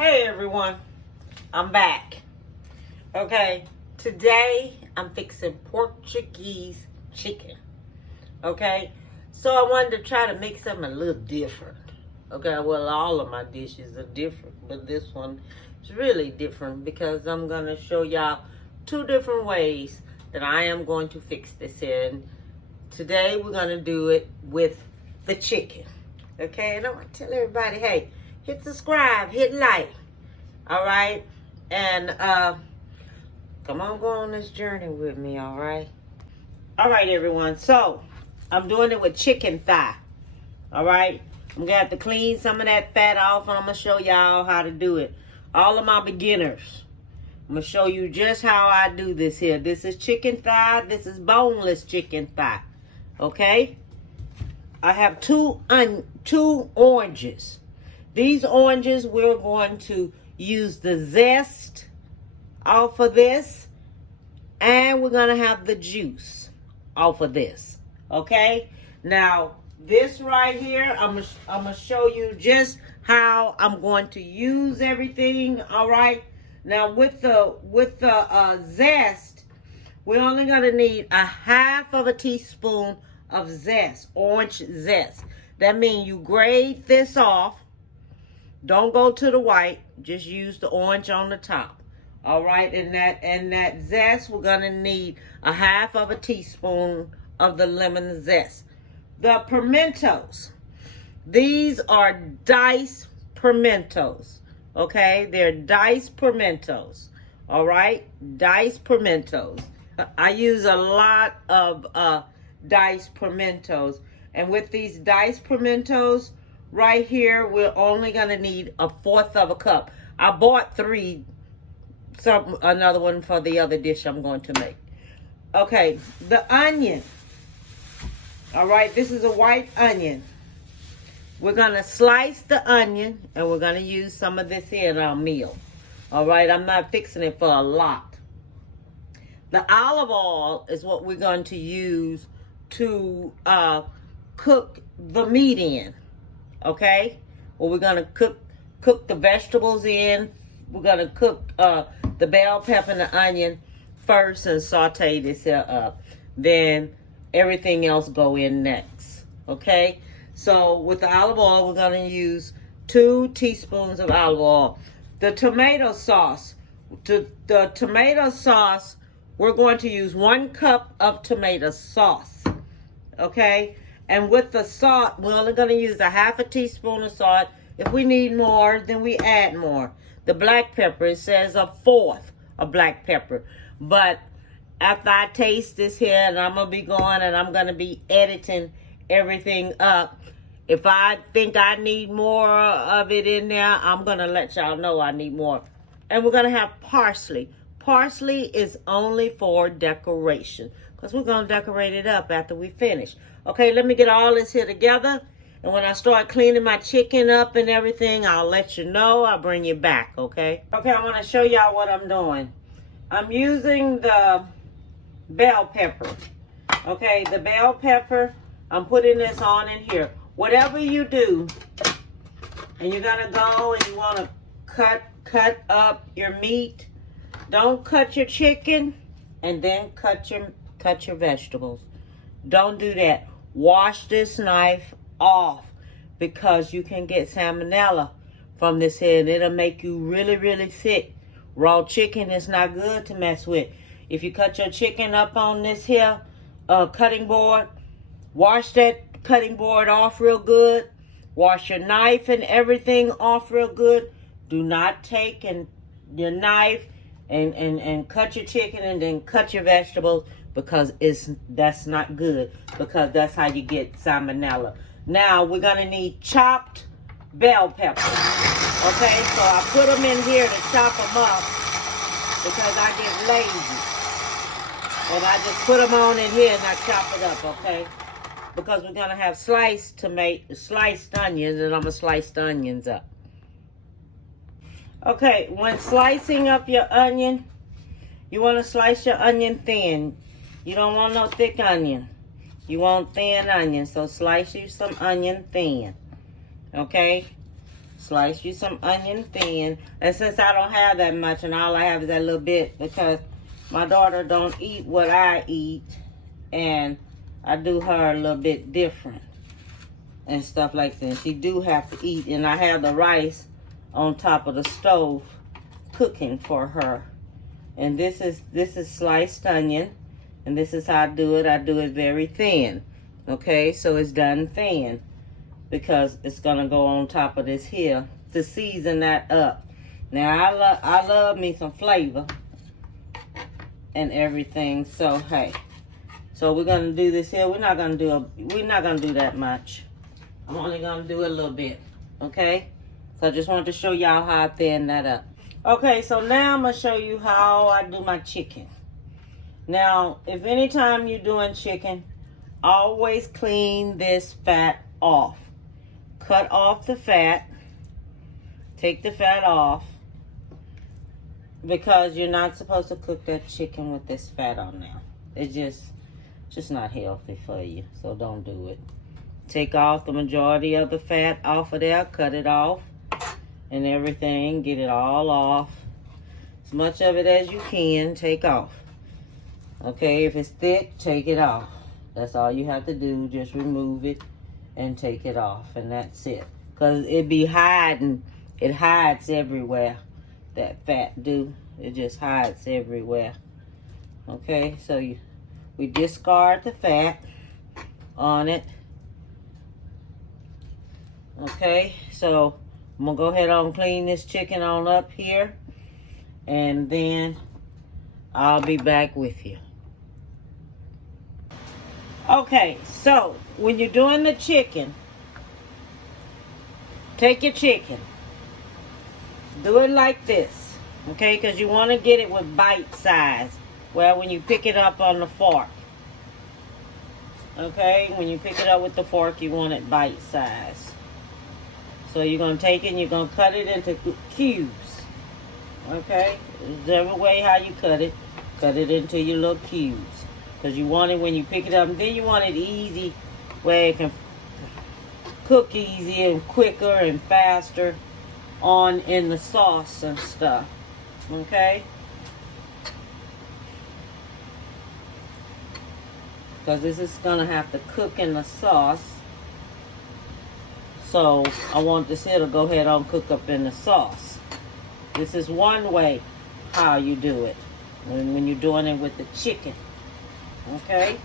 Hey everyone, I'm back. Okay, today I'm fixing Portuguese chicken. Okay, so I wanted to try to make something a little different. Okay, well, all of my dishes are different, but this one is really different because I'm going to show y'all two different ways that I am going to fix this in. Today we're going to do it with the chicken. Okay, and I want to tell everybody, hey, hit subscribe, hit like. All right, and come on, go on this journey with me. All right, everyone. So I'm doing it with chicken thigh. All right, I'm gonna have to clean some of that fat off, and I'm gonna show y'all how to do it. All of my beginners, I'm gonna show you just how I do this here. This is chicken thigh. This is boneless chicken thigh. Okay, I have two oranges. These oranges we're going to use the zest off of this, and we're gonna have the juice off of this. Okay, now this right here, I'm gonna show you just how I'm going to use everything. All right, now with the zest, we're only gonna need a half of a teaspoon of zest, orange zest. That means you grate this off. Don't go to the white, just use the orange on the top. All right, and that zest, we're gonna need a half of a teaspoon of the lemon zest. The pimentos, these are diced pimentos. Okay, they're diced pimentos. All right, diced pimentos. I use a lot of diced pimentos, and with these diced pimentos right here, we're only gonna need a fourth of a cup. I bought three, another one for the other dish I'm going to make. Okay, the onion. All right, this is a white onion. We're gonna slice the onion, and we're gonna use some of this here in our meal. All right, I'm not fixing it for a lot. The olive oil is what we're going to use to cook the meat in. Okay, well, we're gonna cook the vegetables in. We're gonna cook the bell pepper and the onion first and saute this here up. Then everything else go in next. Okay, so with the olive oil, we're gonna use 2 teaspoons of olive oil. The tomato sauce, the tomato sauce, we're going to use 1 cup of tomato sauce. Okay. And with the salt, we're only going to use a half a teaspoon of salt. If we need more, then we add more. The black pepper, it says a fourth of black pepper. But after I taste this here, and I'm going to be going and I'm going to be editing everything up, if I think I need more of it in there, I'm going to let y'all know I need more. And we're going to have parsley. Parsley is only for decoration, because we're going to decorate it up after we finish. Okay, let me get all this here together. And when I start cleaning my chicken up and everything, I'll let you know. I'll bring you back, okay? Okay, I want to show y'all what I'm doing. I'm using the bell pepper. Okay, the bell pepper, I'm putting this on in here. Whatever you do, and you're going to go and you want to cut up your meat, don't cut your chicken and then cut your vegetables. Don't do that. Wash this knife off, because you can get salmonella from this here, and it'll make you really, really sick. Raw chicken is not good to mess with. If you cut your chicken up on this here cutting board, wash that cutting board off real good. Wash your knife and everything off real good. Do not take your knife and cut your chicken and then cut your vegetables, because that's not good, because that's how you get salmonella. Now we're gonna need chopped bell peppers. Okay, so I put them in here to chop them up because I get lazy, and I just put them on in here and I chop it up. Okay, because we're gonna have sliced onions, and I'm gonna slice the onions up. Okay, when slicing up your onion, you want to slice your onion thin. You don't want no thick onion. You want thin onion, so slice you some onion thin. Okay? Slice you some onion thin. And since I don't have that much and all I have is that little bit, because my daughter don't eat what I eat, and I do her a little bit different and stuff like that. She do have to eat, and I have the rice on top of the stove cooking for her. And this is sliced onion, and this is how I do it. I do it very thin. Okay, so it's done thin because it's gonna go on top of this here to season that up. Now I love me some flavor and everything. So hey, so we're gonna do this here. We're not gonna do that much. I'm only gonna do a little bit. Okay, so I just wanted to show y'all how I thin that up. Okay, so now I'm gonna show you how I do my chicken. Now, if anytime you're doing chicken, always clean this fat off. Cut off the fat. Take the fat off, because you're not supposed to cook that chicken with this fat on now. It's just not healthy for you, so don't do it. Take off the majority of the fat off of there. Cut it off and everything. Get it all off. As much of it as you can, take off. Okay, if it's thick, take it off. That's all you have to do. Just remove it and take it off, and that's it. Because it be hiding. It hides everywhere. That fat do. It just hides everywhere. Okay, so we discard the fat on it. Okay, so I'm going to go ahead and clean this chicken on up here, and then I'll be back with you. Okay, so when you're doing the chicken, take your chicken. Do it like this, okay? Because you want to get it with bite size. Well, when you pick it up on the fork. Okay, when you pick it up with the fork, you want it bite size. So you're going to take it and you're going to cut it into cubes. Okay? Whichever way how you cut it into your little cubes. Because you want it when you pick it up. And then you want it easy, where it can cook easy and quicker and faster on in the sauce and stuff. Okay? Because this is going to have to cook in the sauce. So I want this here to go ahead and cook up in the sauce. This is one way how you do it when you're doing it with the chicken. Okay?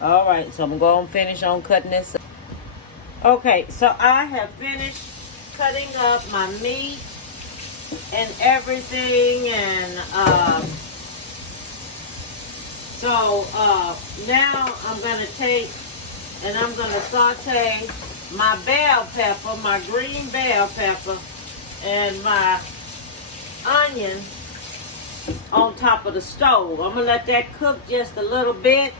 Alright, so I'm going to finish on cutting this up. Okay, so I have finished cutting up my meat and everything, and now I'm going to take and I'm going to saute my bell pepper, my green bell pepper, and my onion on top of the stove. I'm going to let that cook just a little bit,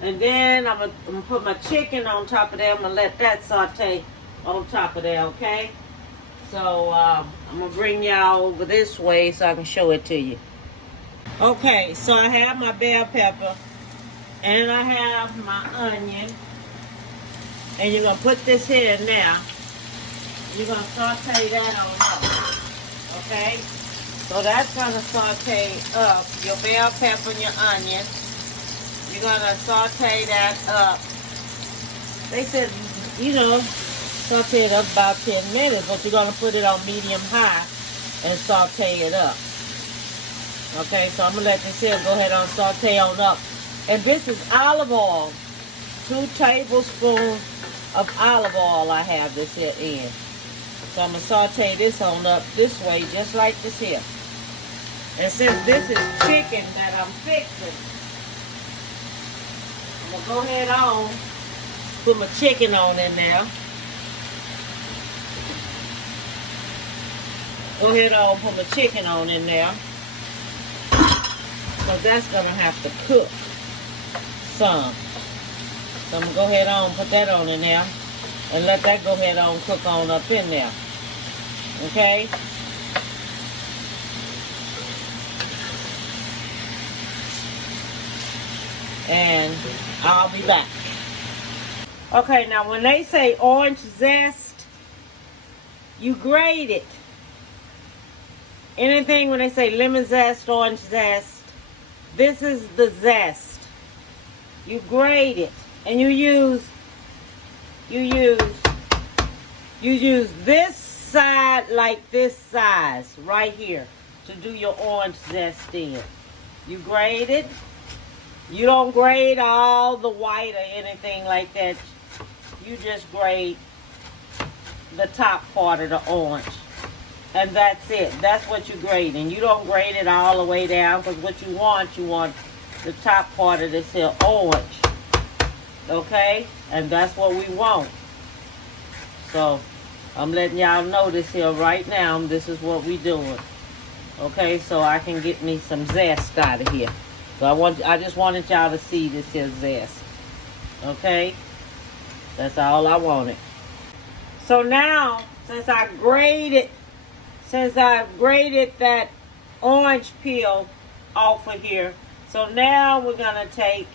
and then I'm going to put my chicken on top of there. I'm going to let that saute on top of there, okay? So I'm going to bring y'all over this way so I can show it to you. Okay, so I have my bell pepper, and I have my onion. And you're going to put this here now. You're going to saute that on up. Okay? So that's going to saute up your bell pepper and your onion. You're going to saute that up. They said, saute it up about 10 minutes, but you're going to put it on medium high and saute it up. Okay, so I'm going to let this here go ahead and saute on up. And this is olive oil. 2 tablespoons of olive oil I have this here in. So I'm going to saute this on up this way, just like this here. And since this is chicken that I'm fixing, I'm going to go ahead on, put my chicken on in there. Go ahead on, put my chicken on in there. So that's going to have to cook some. So I'm going to go ahead on, put that on in there, and let that go ahead on cook on up in there. Okay? And I'll be back. Okay, now when they say orange zest, you grate it. Anything when they say lemon zest, orange zest, this is the zest. You grate it, and you use this side like this size right here to do your orange zest in. You grate it. You don't grate all the white or anything like that. You just grate the top part of the orange. And that's it. That's what you grate. And you don't grate it all the way down, because what you want the top part of this here orange. Okay? And that's what we want. So, I'm letting y'all know this here right now. This is what we doing. Okay? So I can get me some zest out of here. So I just wanted y'all to see this here zest. Okay? That's all I wanted. So now, since I've grated that orange peel off of here, so now we're gonna take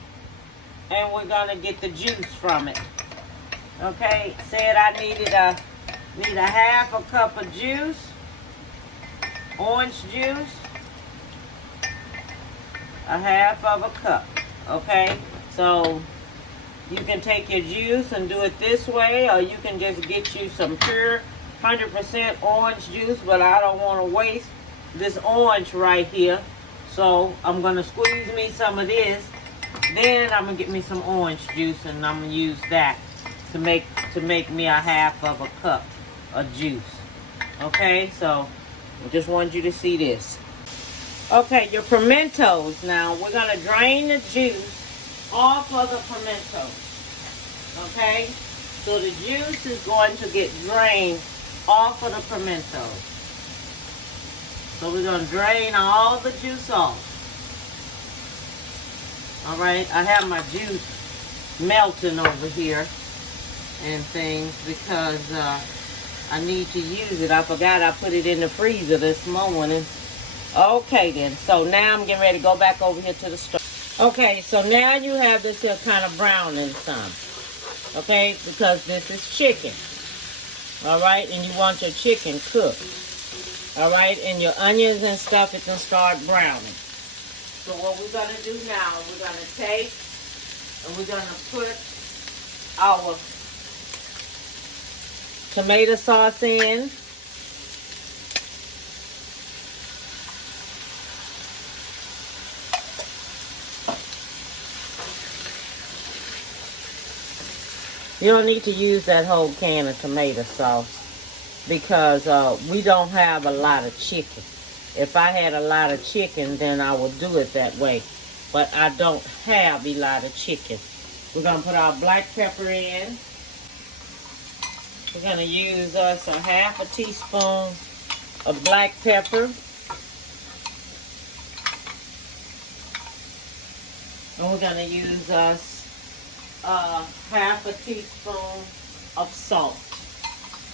and we're gonna get the juice from it. Okay, said I need a half a cup of juice, orange juice, a half of a cup. Okay, so you can take your juice and do it this way, or you can just get you some pure 100% orange juice, but I don't want to waste this orange right here. So I'm going to squeeze me some of this. Then I'm going to get me some orange juice, and I'm going to use that to make me a half of a cup of juice. Okay, so I just wanted you to see this. Okay, your pimentos. Now we're going to drain the juice off of the pimentos. Okay, so the juice is going to get drained off of the pimentos. So we're going to drain all the juice off. All right, I have my juice melting over here and things because I need to use it. I forgot I put it in the freezer this morning. Okay then, so now I'm getting ready to go back over here to the stove. Okay, so now you have this here kind of browning some. Okay, because this is chicken. All right, and you want your chicken cooked. All right, and your onions and stuff, it can start browning. So what we're going to do now, we're going to take and we're going to put our tomato sauce in. You don't need to use that whole can of tomato sauce because we don't have a lot of chicken. If I had a lot of chicken, then I would do it that way. But I don't have a lot of chicken. We're going to put our black pepper in. We're going to use us a half a teaspoon of black pepper. And we're going to use us half a teaspoon of salt.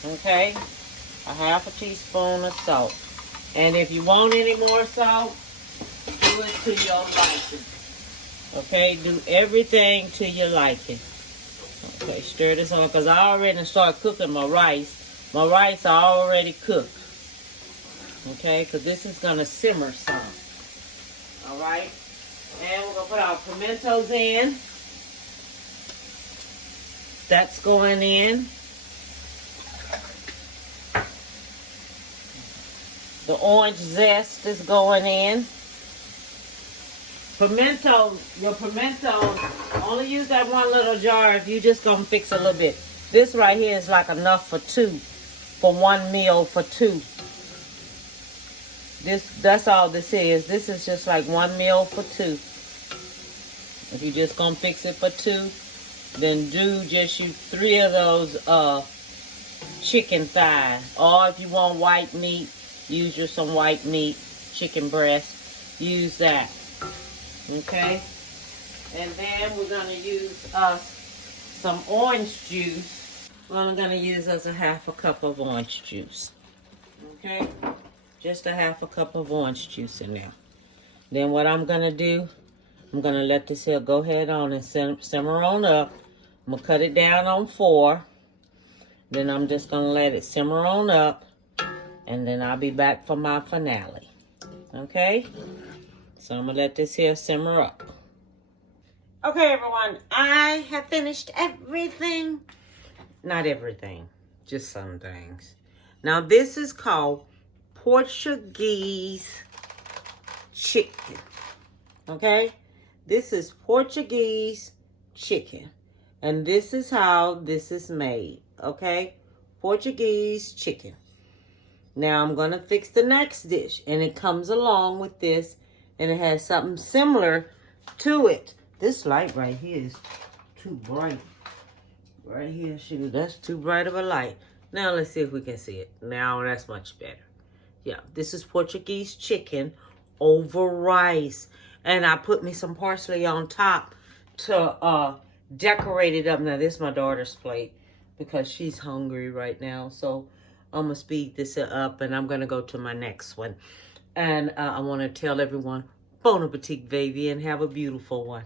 Okay? A half a teaspoon of salt. And if you want any more salt, do it to your liking. Okay? Do everything to your liking. Okay, stir this on because I already started cooking my rice. My rice are already cooked. Okay? Because this is going to simmer some. Alright? And we're going to put our pimentos in. That's going in. The orange zest is going in. Pimentos, your pimentos, only use that one little jar if you just gonna fix a little bit. This right here is like enough for two, for one meal for two. That's all this is. This is just like one meal for two. If you just gonna fix it for two, then do just use 3 of those chicken thighs. Or if you want white meat, use your some white meat, chicken breast. Use that. Okay? And then we're going to use some orange juice. Well, I'm going to use us a half a cup of orange juice. Okay? Just a half a cup of orange juice in there. Then what I'm going to do, I'm going to let this here go ahead on and simmer on up. I'm going to cut it down on 4. Then I'm just going to let it simmer on up. And then I'll be back for my finale. Okay? So I'm going to let this here simmer up. Okay, everyone. I have finished everything. Not everything. Just some things. Now, this is called Portuguese chicken. Okay? This is Portuguese chicken. And this is how this is made. Okay? Portuguese chicken. Now, I'm going to fix the next dish. And it comes along with this. And it has something similar to it. This light right here is too bright. Right here, shoot, that's too bright of a light. Now, let's see if we can see it. Now, that's much better. Yeah, this is Portuguese chicken over rice. And I put me some parsley on top to decorate it up. Now, this is my daughter's plate because she's hungry right now. So, I'm going to speed this up and I'm going to go to my next one. And I want to tell everyone, bon appetit, baby, and have a beautiful one.